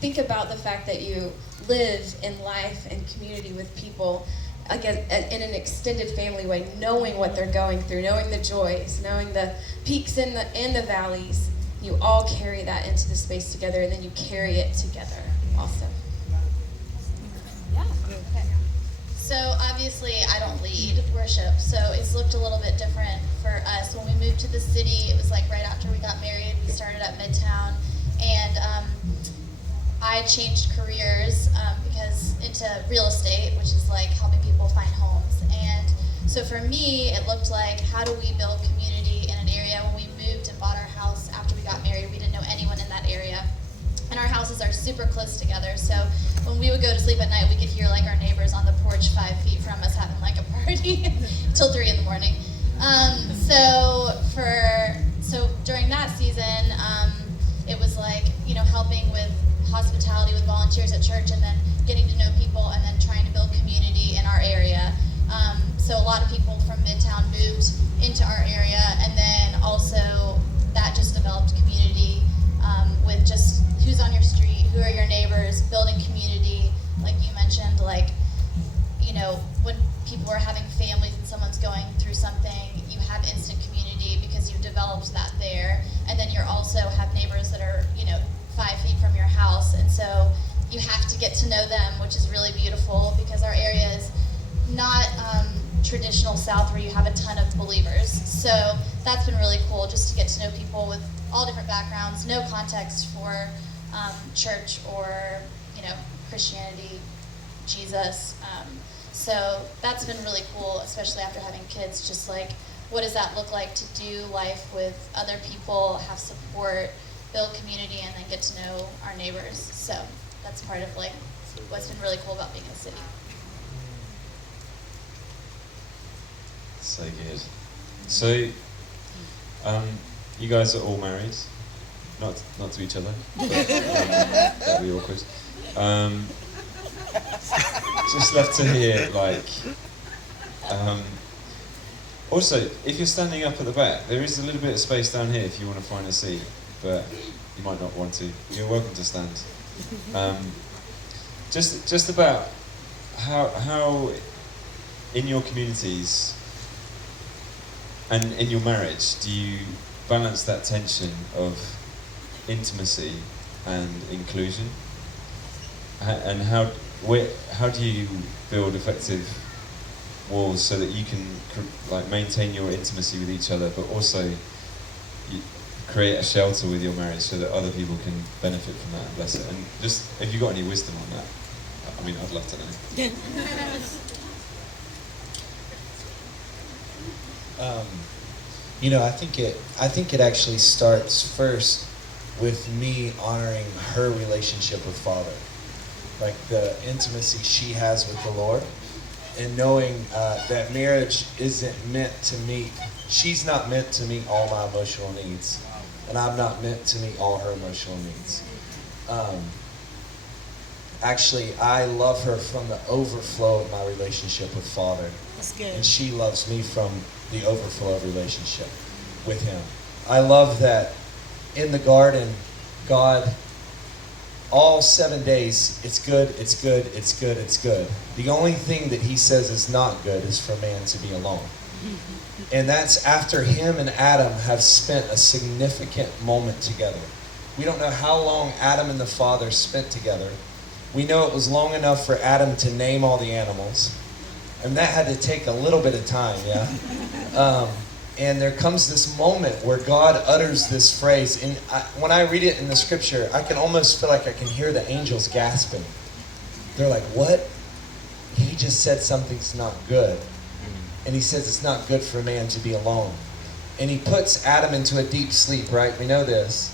think about the fact that you live in life and community with people, again, in an extended family way, knowing what they're going through, knowing the joys, knowing the peaks and the valleys. You all carry that into the space together, and then you carry it together also. Yeah. Okay. So obviously I don't lead worship, so it's looked a little bit different for us. When we moved to the city, it was like right after we got married. We started at Midtown, and I changed careers because into real estate, which is like helping people find homes. And so for me, it looked like, how do we build community in an area? When we moved and bought our house after we got married, we didn't know anyone in that area. And our houses are super close together, so when we would go to sleep at night, we could hear like our neighbors on the porch 5 feet from us having like a party till 3 in the morning. So during that season, it was like, helping with hospitality with volunteers at church, and then getting to know people, and then trying to build community in our area. So a lot of people from Midtown moved into our area, and then also that just developed community with just who's on your street, who are your neighbors, building community, like you mentioned, like, when people are having families and someone's going through something, you have instant community because you developed that there, and then you also have neighbors that are, 5 feet from your house, and so you have to get to know them, which is really beautiful because our area is not traditional South where you have a ton of believers. So that's been really cool, just to get to know people with all different backgrounds, no context for church or Christianity, Jesus. So that's been really cool, especially after having kids. Just like, what does that look like to do life with other people, have support, build community, and then get to know our neighbors. So that's part of like what's been really cool about being in the city. So good. So, you guys are all married, not to each other, but that'd be awkward. Just love to hear, also, if you're standing up at the back, there is a little bit of space down here if you want to find a seat, but you might not want to. You're welcome to stand. Just about how in your communities and in your marriage do you balance that tension of intimacy and inclusion? And how do you build effective walls so that you can maintain your intimacy with each other, but also create a shelter with your marriage so that other people can benefit from that and bless it? And just, have you got any wisdom on that? I mean, I'd love to know. I think it actually starts first with me honoring her relationship with Father, like the intimacy she has with the Lord, and knowing that marriage isn't meant to meet. She's not meant to meet all my emotional needs, and I'm not meant to meet all her emotional needs. Actually, I love her from the overflow of my relationship with Father. That's good. And she loves me from the overflow of relationship with Him. I love that in the garden, God, all 7 days, it's good, it's good, it's good, it's good. The only thing that He says is not good is for man to be alone. And that's after him and Adam have spent a significant moment together. We don't know how long Adam and the Father spent together. We know it was long enough for Adam to name all the animals. And that had to take a little bit of time, yeah? And there comes this moment where God utters this phrase. And when I read it in the scripture, I can almost feel like I can hear the angels gasping. They're like, what? He just said something's not good. And He says it's not good for man to be alone. And He puts Adam into a deep sleep, right? We know this.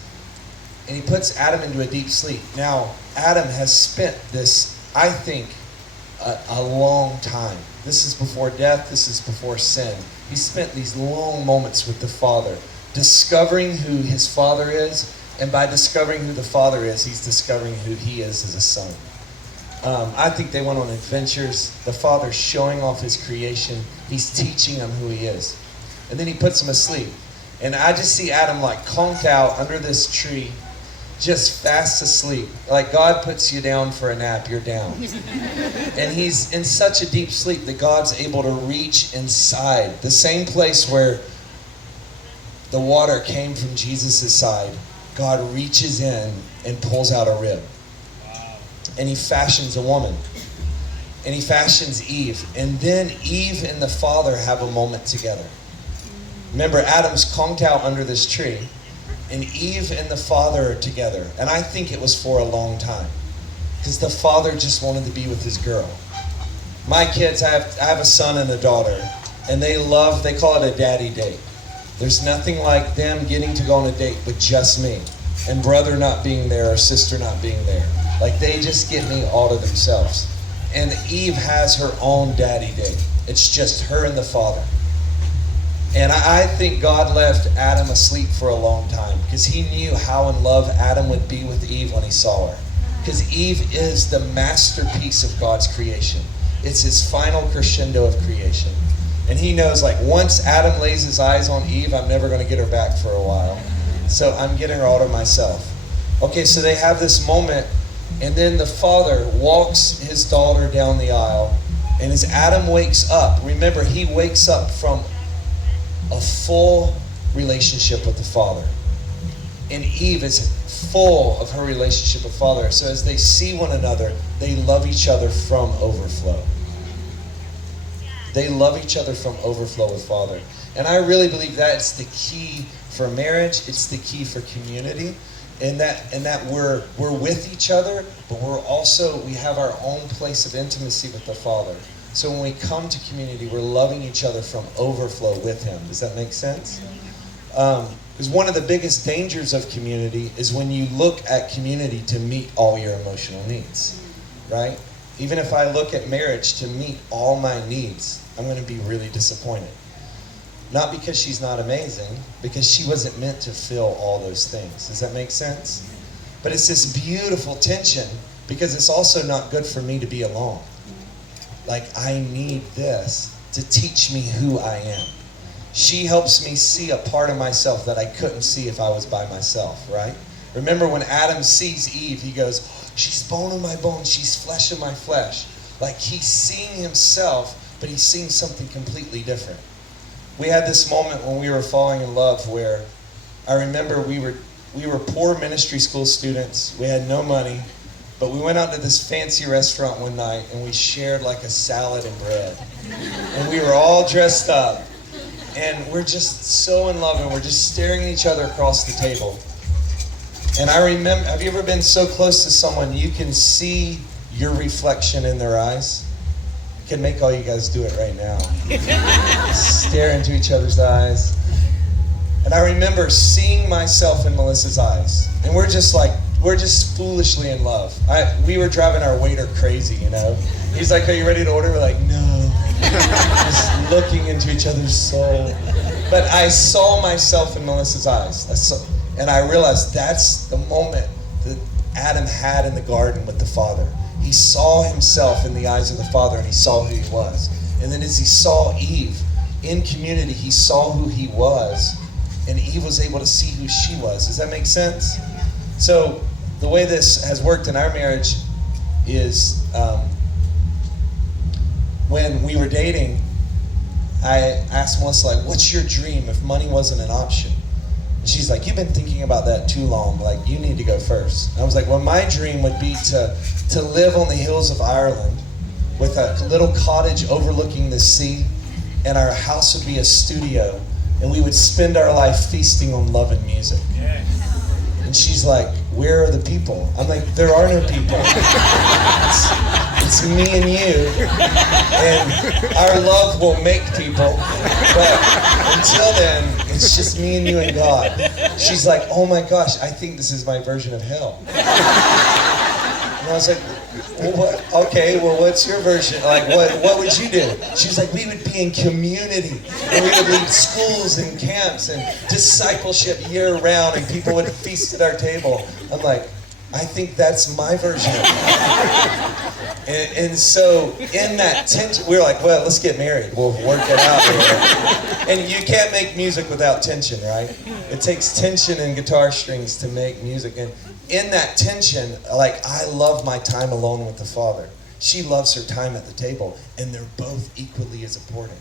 And He puts Adam into a deep sleep. Now, Adam has spent this, I think, a long time. This is before death. This is before sin. He spent these long moments with the Father, discovering who his Father is. And by discovering who the Father is, he's discovering who he is as a son. I think they went on adventures. The Father's showing off His creation. He's teaching them who He is. And then He puts them asleep. And I just see Adam like conked out under this tree, just fast asleep. Like God puts you down for a nap, you're down. And he's in such a deep sleep that God's able to reach inside. The same place where the water came from Jesus' side, God reaches in and pulls out a rib. And he fashions a woman. And he fashions Eve. And then Eve and the Father have a moment together. Remember, Adam's conked out under this tree. And Eve and the Father are together. And I think it was for a long time. Because the Father just wanted to be with his girl. My kids, I have a son and a daughter. And they call it a daddy date. There's nothing like them getting to go on a date with just me. And brother not being there or sister not being there. Like they just get me all to themselves. And Eve has her own daddy date. It's just her and the Father. And I think God left Adam asleep for a long time because he knew how in love Adam would be with Eve when he saw her. Because Eve is the masterpiece of God's creation. It's his final crescendo of creation. And he knows, like, once Adam lays his eyes on Eve, I'm never going to get her back for a while. So I'm getting her all to myself. Okay, so they have this moment, and then the Father walks his daughter down the aisle, and as Adam wakes up, remember, he wakes up from a full relationship with the Father. And Eve is full of her relationship with Father. So as they see one another, they love each other from overflow. They love each other from overflow with Father. And I really believe that's the key for marriage. It's the key for community. And that we're with each other, but we have our own place of intimacy with the Father. So when we come to community, we're loving each other from overflow with him. Does that make sense? Because one of the biggest dangers of community is when you look at community to meet all your emotional needs, right? Even if I look at marriage to meet all my needs, I'm going to be really disappointed. Not because she's not amazing, because she wasn't meant to fill all those things. Does that make sense? But it's this beautiful tension because it's also not good for me to be alone. Like, I need this to teach me who I am. She helps me see a part of myself that I couldn't see if I was by myself, right? Remember when Adam sees Eve, he goes, she's bone of my bone, she's flesh of my flesh. Like, he's seeing himself, but he's seeing something completely different. We had this moment when we were falling in love where I remember we were poor ministry school students. We had no money, but we went out to this fancy restaurant one night and we shared like a salad and bread. And we were all dressed up and we're just so in love and we're just staring at each other across the table. And I remember, have you ever been so close to someone you can see your reflection in their eyes? I can make all you guys do it right now. Stare into each other's eyes. And I remember seeing myself in Melissa's eyes. And we're just foolishly in love. We were driving our waiter crazy, you know. He's like, are you ready to order? We're like, no. Just looking into each other's soul. But I saw myself in Melissa's eyes. And I realized that's the moment that Adam had in the garden with the Father. He saw himself in the eyes of the Father and he saw who he was. And then as he saw Eve in community, he saw who he was. And Eve was able to see who she was. Does that make sense? So the way this has worked in our marriage is when we were dating, I asked Melissa, like, what's your dream if money wasn't an option? And she's like, you've been thinking about that too long. Like, you need to go first. And I was like, well, my dream would be to live on the hills of Ireland with a little cottage overlooking the sea, and our house would be a studio, and we would spend our life feasting on love and music. Yeah. And she's like, where are the people? I'm like, there are no people. It's me and you, and our love will make people, but until then, it's just me and you and God. She's like, oh my gosh, I think this is my version of hell. And I was like, well, what? Okay, well, what's your version? Like, what would you do? She's like, we would be in community, and we would lead schools and camps and discipleship year round, and people would feast at our table. I'm like, I think that's my version. And so in that tension, we were like, well, let's get married. We'll work it out here. And you can't make music without tension, right? It takes tension and guitar strings to make music. And in that tension, like, I love my time alone with the Father. She loves her time at the table, and they're both equally as important,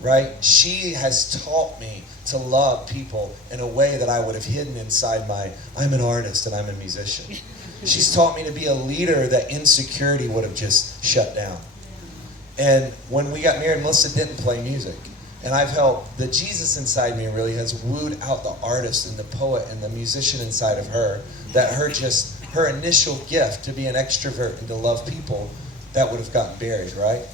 right? She has taught me to love people in a way that I would have hidden inside I'm an artist and I'm a musician. She's taught me to be a leader that insecurity would have just shut down. And when we got married, Melissa didn't play music. And I've helped, the Jesus inside me really has wooed out the artist and the poet and the musician inside of her, that her initial gift to be an extrovert and to love people, that would have gotten buried, right?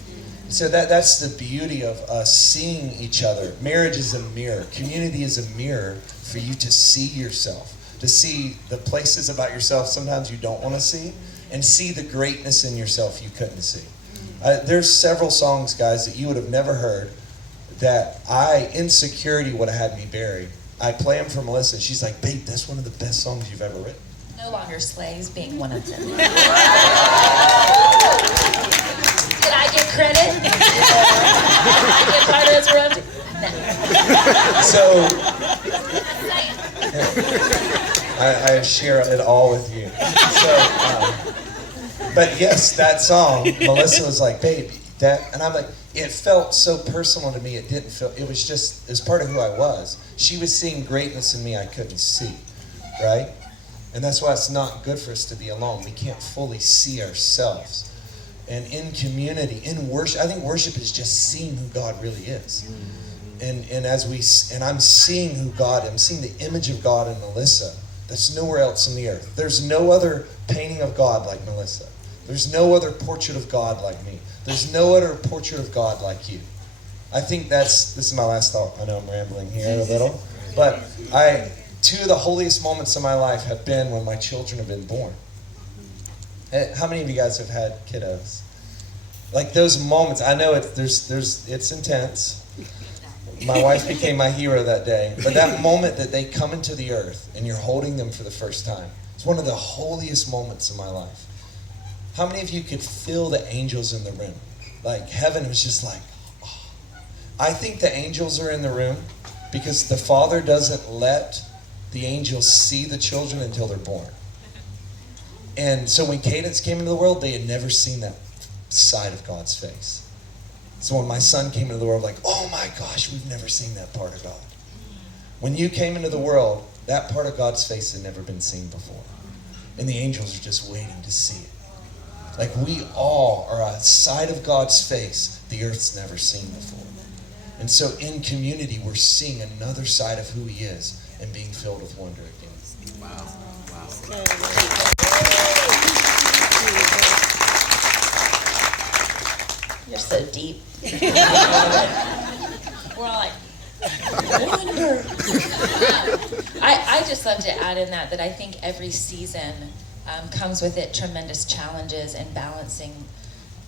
So that's the beauty of us seeing each other. Marriage is a mirror. Community is a mirror for you to see yourself, to see the places about yourself sometimes you don't want to see, and see the greatness in yourself you couldn't see. There's several songs, guys, that you would have never heard that insecurity would have had me buried. I play them for Melissa. She's like, babe, that's one of the best songs you've ever written. No longer slaves being one of them. Did I get credit? Did I get part of this royalty? So, I share it all with you. But yes, that song, Melissa was like, babe, and I'm like, it felt so personal to me. It didn't feel, it was part of who I was. She was seeing greatness in me I couldn't see, right? And that's why it's not good for us to be alone. We can't fully see ourselves. And in community, in worship, I think worship is just seeing who God really is. And I'm seeing I'm seeing the image of God in Melissa that's nowhere else on the earth. There's no other painting of God like Melissa. There's no other portrait of God like me. There's no other portrait of God like you. I think this is my last thought. I know I'm rambling here a little. But two of the holiest moments of my life have been when my children have been born. How many of you guys have had kiddos? Like those moments, I know it's intense. My wife became my hero that day. But that moment that they come into the earth and you're holding them for the first time, it's one of the holiest moments of my life. How many of you could feel the angels in the room? Like heaven was just like, oh. I think the angels are in the room because the Father doesn't let the angels see the children until they're born. And so when Cadence came into the world, they had never seen that side of God's face. So when my son came into the world, like, oh my gosh, we've never seen that part of God. When you came into the world, that part of God's face had never been seen before. And the angels are just waiting to see it. Like we all are a side of God's face the earth's never seen before. And so in community, we're seeing another side of who he is and being filled with wonder again. Wow. You're so deep. We're all like, wonder. I just love to add in that I think every season comes with it tremendous challenges in balancing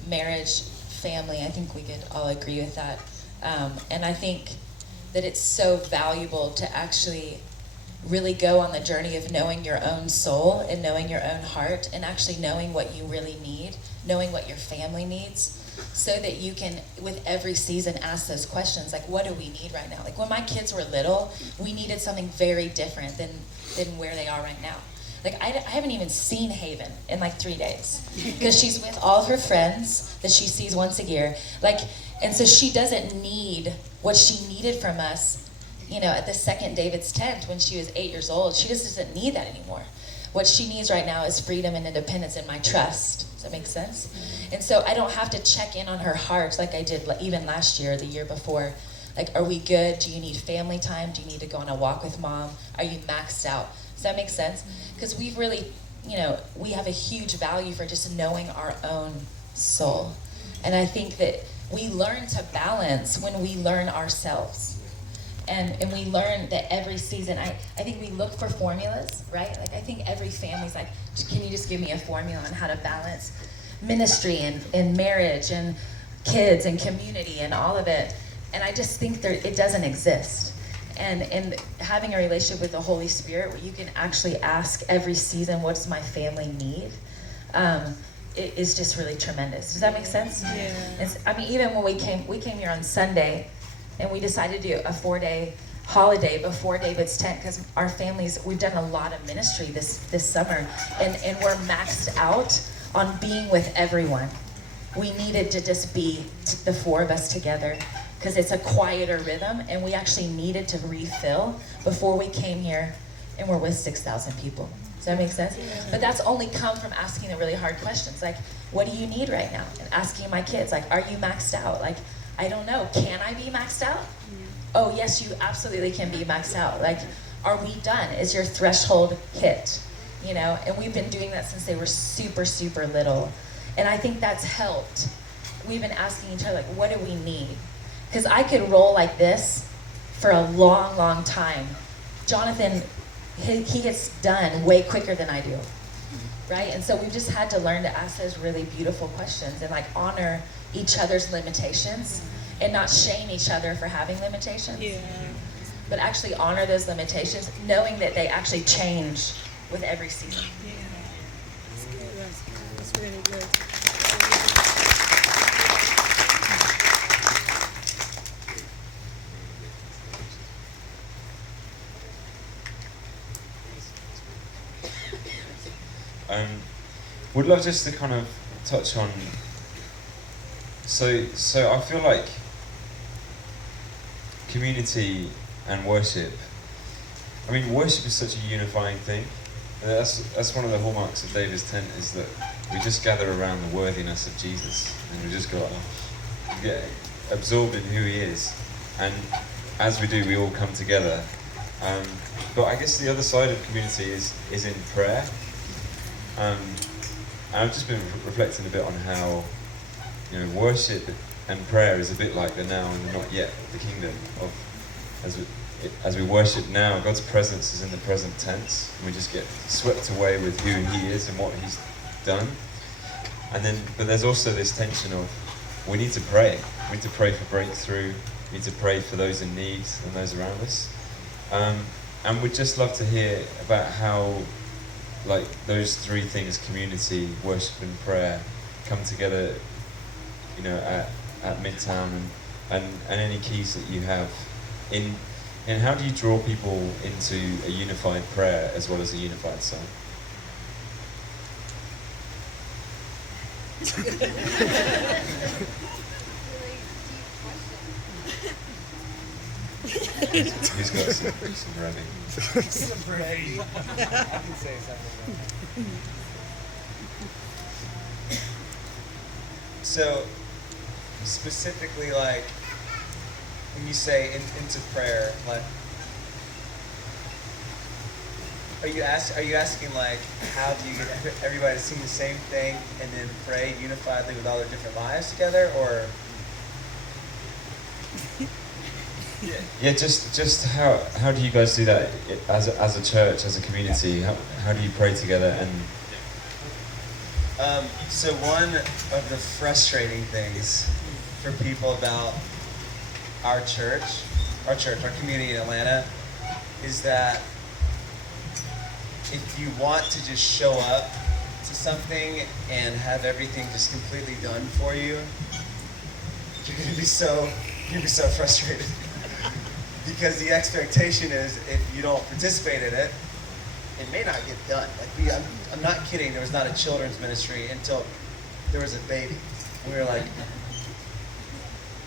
marriage, family. I think we could all agree with that. And I think that it's so valuable to actually really go on the journey of knowing your own soul and knowing your own heart and actually knowing what you really need, knowing what your family needs, so that you can, with every season, ask those questions, like, what do we need right now? Like, when my kids were little, we needed something very different than where they are right now. Like, I haven't even seen Haven in like 3 days because she's with all of her friends that she sees once a year. Like, and so she doesn't need what she needed from us, at the second David's tent when she was 8 years old. She just doesn't need that anymore. What she needs right now is freedom and independence and my trust. Does that make sense? And so I don't have to check in on her heart like I did even last year, the year before. Like, are we good? Do you need family time? Do you need to go on a walk with mom? Are you maxed out? Does that make sense? Because we've really, we have a huge value for just knowing our own soul. And I think that we learn to balance when we learn ourselves. And we learn that every season, I think we look for formulas, right? Like, I think every family's like, can you just give me a formula on how to balance ministry and marriage and kids and community and all of it? And I just think it doesn't exist. And having a relationship with the Holy Spirit where you can actually ask every season, what does my family need? It is just really tremendous. Does that make sense? Yeah. Even when we came here on Sunday, and we decided to do a 4-day holiday before David's tent, because our families, we've done a lot of ministry this summer, and we're maxed out on being with everyone. We needed to just be the four of us together, because it's a quieter rhythm, and we actually needed to refill before we came here, and we're with 6,000 people. Does that make sense? But that's only come from asking the really hard questions, like, what do you need right now? And asking my kids, like, are you maxed out? Like, I don't know, can I be maxed out? Oh yes, you absolutely can be maxed out. Like, are we done? Is your threshold hit? You know, and we've been doing that since they were super, super little. And I think that's helped. We've been asking each other, like, what do we need? Because I could roll like this for a long, long time. Jonathan, he gets done way quicker than I do, right? And so we've just had to learn to ask those really beautiful questions and like honor each other's limitations and not shame each other for having limitations. Yeah. But actually honor those limitations, knowing that they actually change with every season. Yeah. That's good. That's really good. Would love just to kind of touch on. So I feel like community and worship. I mean, worship is such a unifying thing. That's one of the hallmarks of David's tent, is that we just gather around the worthiness of Jesus, and we just go, get absorbed in who he is, and as we do, we all come together. But I guess the other side of community is in prayer. I've just been reflecting a bit on how, you know, worship and prayer is a bit like the now and the not yet of the kingdom. Of as we worship now, God's presence is in the present tense, and we just get swept away with who he is and what he's done. But there's also this tension of we need to pray. We need to pray for breakthrough. We need to pray for those in need and those around us. And we'd just love to hear about how, like, those three things, community, worship and prayer, come together, you know, at Midtown, and any keys that you have in how do you draw people into a unified prayer as well as a unified song? Who's got some revving? Some revving. I can say something. So, specifically, like, when you say into prayer, like, are you asking like, how do you get everybody to sing the same thing and then pray unifiedly with all their different lives together, or? Yeah, just how do you guys do that as a church, as a community? How do you pray together? And so one of the frustrating things for people about our community in Atlanta, is that if you want to just show up to something and have everything just completely done for you, you're gonna be so frustrated. Because the expectation is, if you don't participate in it, it may not get done. Like, I'm not kidding, there was not a children's ministry until there was a baby. And we were like,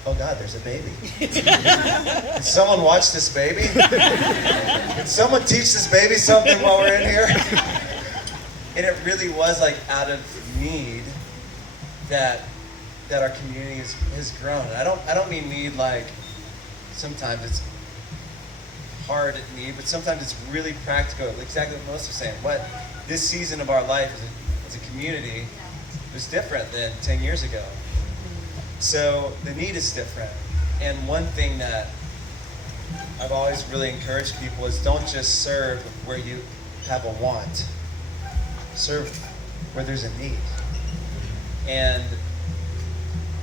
oh God, there's a baby. Did someone watch this baby? Did someone teach this baby something while we're in here? And it really was like out of need that our community has grown. And I don't mean need like, sometimes it's hard need, but sometimes it's really practical. Exactly what Melissa was saying. What this season of our life as a community was different than 10 years ago. So the need is different. And one thing that I've always really encouraged people is, don't just serve where you have a want. Serve where there's a need. And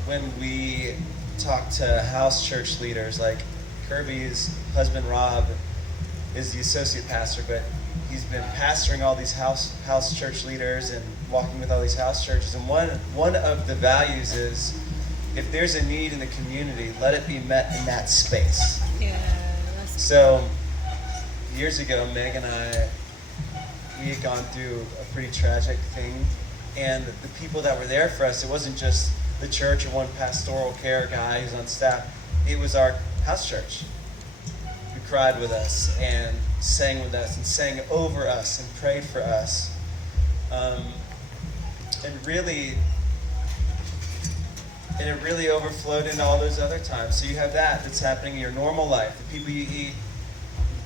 when we talk to house church leaders, like Kirby's husband Rob is the associate pastor, but he's been pastoring all these house church leaders and walking with all these house churches. And one of the values is, if there's a need in the community, let it be met in that space. Yeah, that's So, years ago, Meg and I, we had gone through a pretty tragic thing, and the people that were there for us, it wasn't just the church or one pastoral care guy who's on staff, it was our house church who cried with us and sang with us and sang over us and prayed for us. And it really overflowed into all those other times. So you have that's happening in your normal life, the people you eat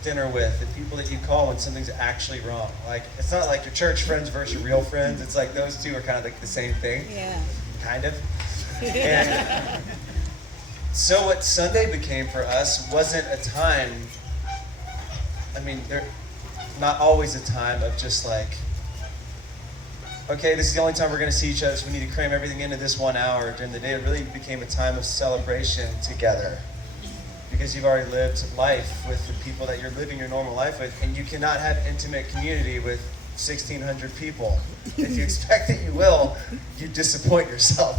dinner with, the people that you call when something's actually wrong. Like, it's not like your church friends versus your real friends. It's like those two are kind of like the same thing. Yeah. Kind of. And so what Sunday became for us wasn't a time, not always a time of just like, okay, this is the only time we're going to see each other, so we need to cram everything into this 1 hour during the day. It really became a time of celebration together, because you've already lived life with the people that you're living your normal life with, and you cannot have intimate community with 1,600 people. If you expect that you will, you disappoint yourself.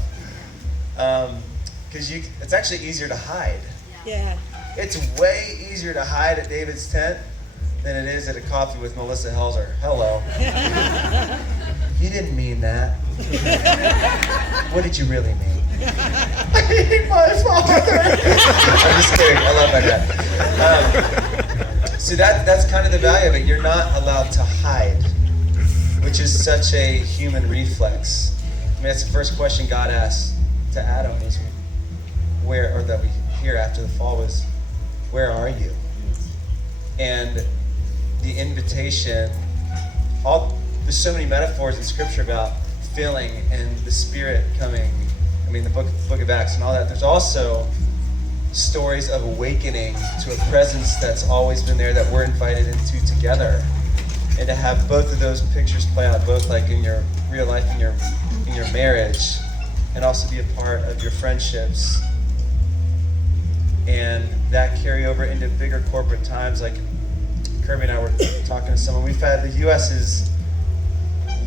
Because it's actually easier to hide. Yeah. It's way easier to hide at David's tent than it is at a coffee with Melissa Helser. Hello. You didn't mean that. What did you really mean? I hate my father. I'm just kidding. I love that guy. So that's kind of the value of it. You're not allowed to hide, which is such a human reflex. That's the first question God asked to Adam is that we hear after the fall was, where are you? And the invitation, there's so many metaphors in Scripture about filling and the Spirit coming. The book of Acts and all that. There's also stories of awakening to a presence that's always been there that we're invited into together. And to have both of those pictures play out, both like in your real life, in your marriage, and also be a part of your friendships. And that carry over into bigger corporate times. Like Kirby and I were talking to someone. The U.S. is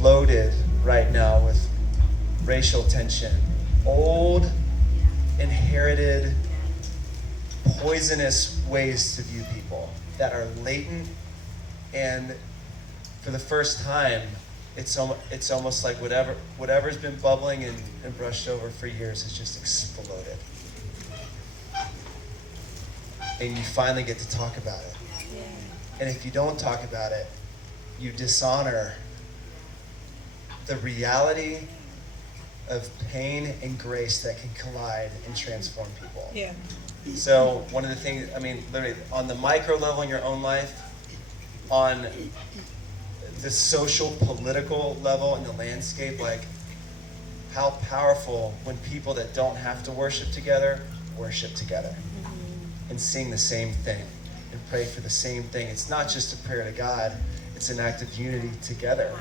loaded right now with racial tension. Old, inherited, poisonous ways to view people that are latent, and for the first time, it's almost like whatever's been bubbling and brushed over for years has just exploded. And you finally get to talk about it. And if you don't talk about it, you dishonor the reality of pain and grace that can collide and transform people. Yeah. So one of the things, literally on the micro level in your own life, on the social, political level in the landscape, like how powerful when people that don't have to worship together and sing the same thing and pray for the same thing. It's not just a prayer to God, it's an act of unity together.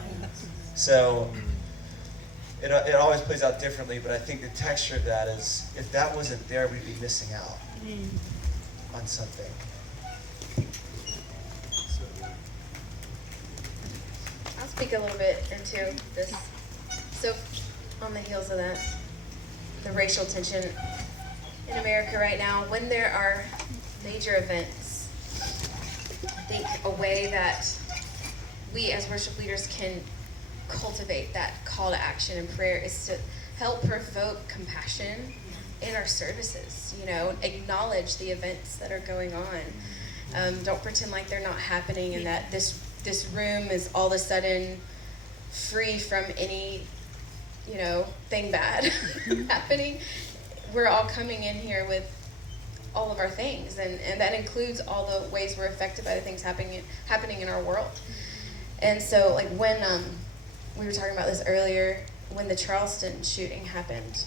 So it always plays out differently, but I think the texture of that is, if that wasn't there, we'd be missing out on something. I'll speak a little bit into this. So, on the heels of that, the racial tension in America right now, when there are major events, I think a way that we as worship leaders can cultivate that call to action and prayer is to help provoke compassion in our services. Acknowledge the events that are going on. Don't pretend like they're not happening and that this room is all of a sudden free from any thing bad happening. We're all coming in here with all of our things, and that includes all the ways we're affected by the things happening in our world. And so, like when we were talking about this earlier, when the Charleston shooting happened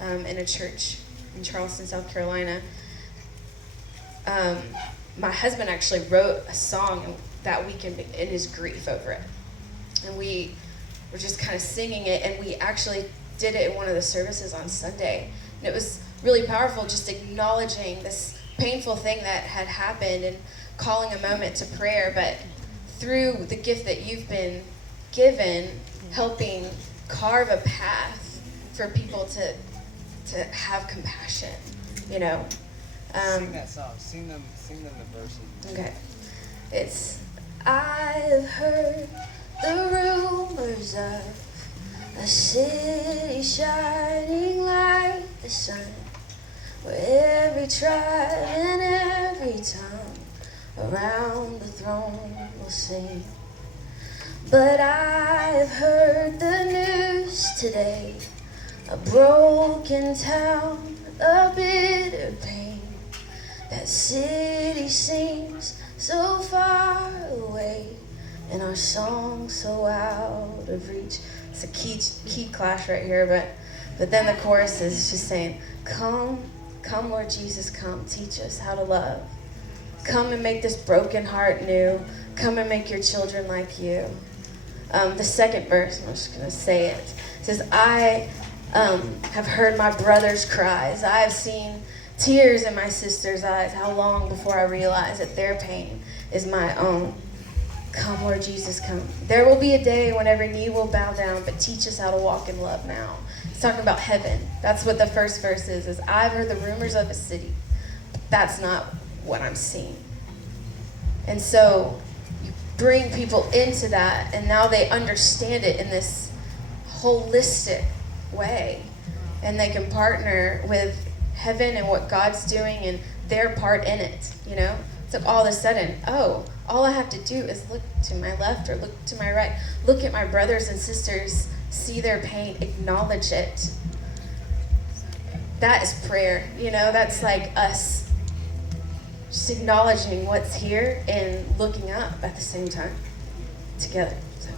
in a church in Charleston, South Carolina, my husband actually wrote a song that weekend in his grief over it. And we were just kind of singing it, and we actually did it in one of the services on Sunday. And it was really powerful, just acknowledging this painful thing that had happened and calling a moment to prayer, but through the gift that you've been given, helping carve a path for people to have compassion, Sing that song. Sing them the verses. Okay. It's, I've heard the rumors of a city shining like the sun, where every tribe and every tongue around the throne will sing. But I've heard the news today, a broken town, a bitter pain. That city seems so far away, and our song so out of reach. It's a key clash right here, but then the chorus is just saying, come, come Lord Jesus, come, teach us how to love. Come and make this broken heart new. Come and make your children like you. The second verse, I'm just gonna say it. It says, I have heard my brother's cries. I have seen tears in my sister's eyes. How long before I realize that their pain is my own? Come, Lord Jesus, come. There will be a day when every knee will bow down, but teach us how to walk in love now. It's talking about heaven. That's what the first verse is I've heard the rumors of a city, but that's not what I'm seeing. And so you bring people into that, and now they understand it in this holistic way, and they can partner with heaven and what God's doing and their part in it, you know? It's like all of a sudden, oh, all I have to do is look to my left or look to my right, look at my brothers and sisters, see their pain, acknowledge it. That is prayer, you know? That's like us just acknowledging what's here and looking up at the same time together. So.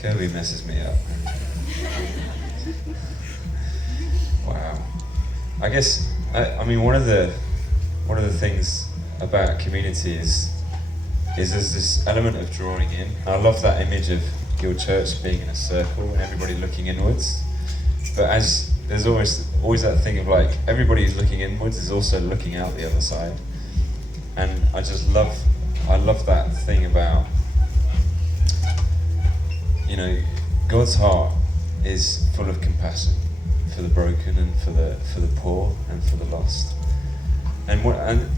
Kirby messes me up. Wow. I guess I mean one of the things about community is there's this element of drawing in. I love that image of your church being in a circle and everybody looking inwards. But as there's always that thing of like everybody who's looking inwards is also looking out the other side. And I love that thing about, you know, God's heart is full of compassion for the broken and for the poor and for the lost. And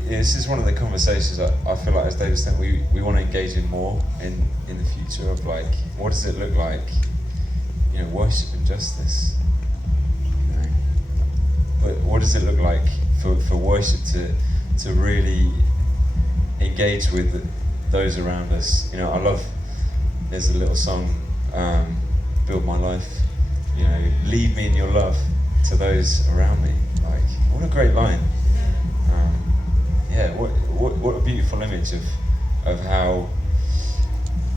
this is one of the conversations I feel like as David said we want to engage in more in the future of like, what does it look like, you know, worship and justice. You know, what does it look like for worship to really engage with those around us? You know, I love, there's a little song, Build My Life, you know, lead me in your love to those around me. Like, what a great line. Yeah, what a beautiful image of how,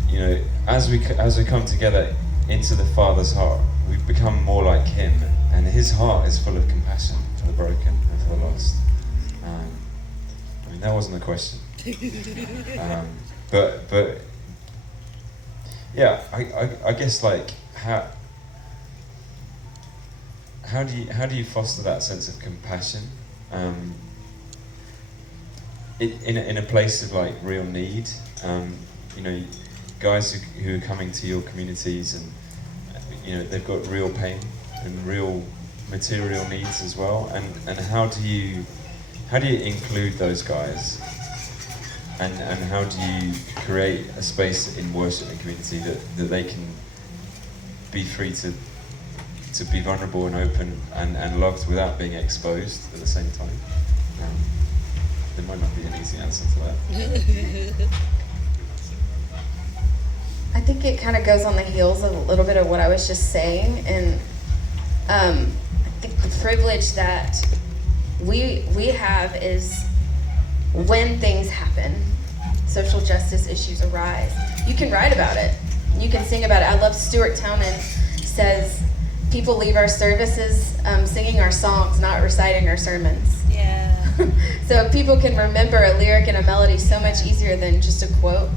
you know, as we come together into the Father's heart, we become more like Him, and His heart is full of compassion for the broken and for the lost. I mean, that wasn't a question, but yeah, I guess like how do you foster that sense of compassion? In a place of like real need, you know, guys who are coming to your communities and, you know, they've got real pain and real material needs as well, and how do you include those guys, and how do you create a space in worship and community that they can be free to be vulnerable and open and loved without being exposed at the same time? There might not be an easy answer to that. I think it kind of goes on the heels of a little bit of what I was just saying, and I think the privilege that we have is when things happen, social justice issues arise, you can write about it, you can sing about it. I love Stuart Townend says, people leave our services singing our songs, not reciting our sermons. Yeah. So people can remember a lyric and a melody so much easier than just a quote,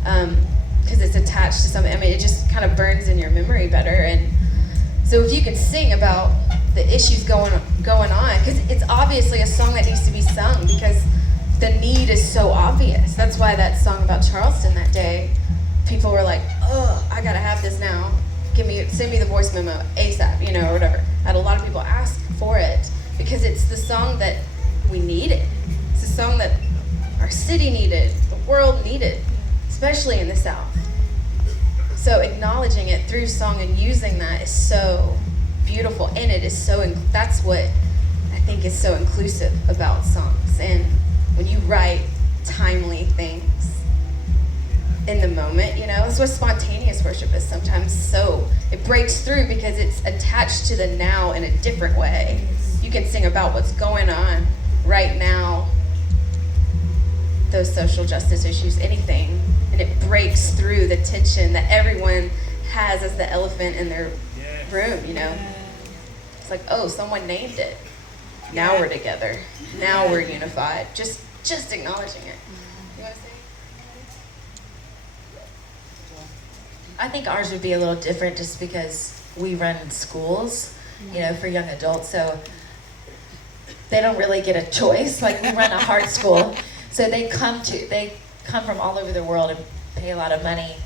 because it's attached to something. I mean, it just kind of burns in your memory better. And so if you can sing about the issues going on, because it's obviously a song that needs to be sung because the need is so obvious. That's why that song about Charleston that day, people were like, oh, I gotta have this now. Send me the voice memo ASAP, you know, or whatever. I had a lot of people ask for it because it's the song that we needed. It's the song that our city needed, the world needed, especially in the South. So acknowledging it through song and using that is so beautiful, and it is that's what I think is so inclusive about songs. And when you write timely things in the moment, you know, that's what spontaneous worship is sometimes. So it breaks through because it's attached to the now in a different way. You can sing about what's going on right now, those social justice issues, anything, and it breaks through the tension that everyone has as the elephant in their room, you know. It's like, oh, someone named it. Now we're together. Now we're unified. Just acknowledging it. You want to say? I think ours would be a little different just because we run schools, you know, for young adults, so they don't really get a choice. Like, we run a heart school, so they come from all over the world and pay a lot of money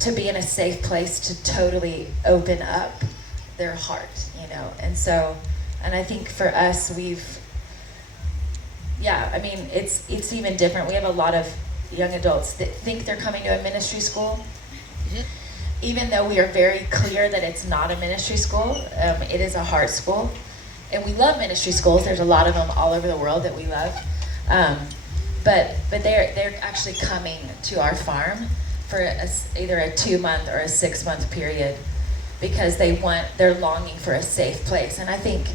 to be in a safe place to totally open up their heart, you know. And I think for us, it's even different. We have a lot of young adults that think they're coming to a ministry school, even though we are very clear that it's not a ministry school. It is a heart school, and we love ministry schools. There's a lot of them all over the world that we love, but they're actually coming to our farm for either a 2-month or a 6-month period because they're longing for a safe place. And I think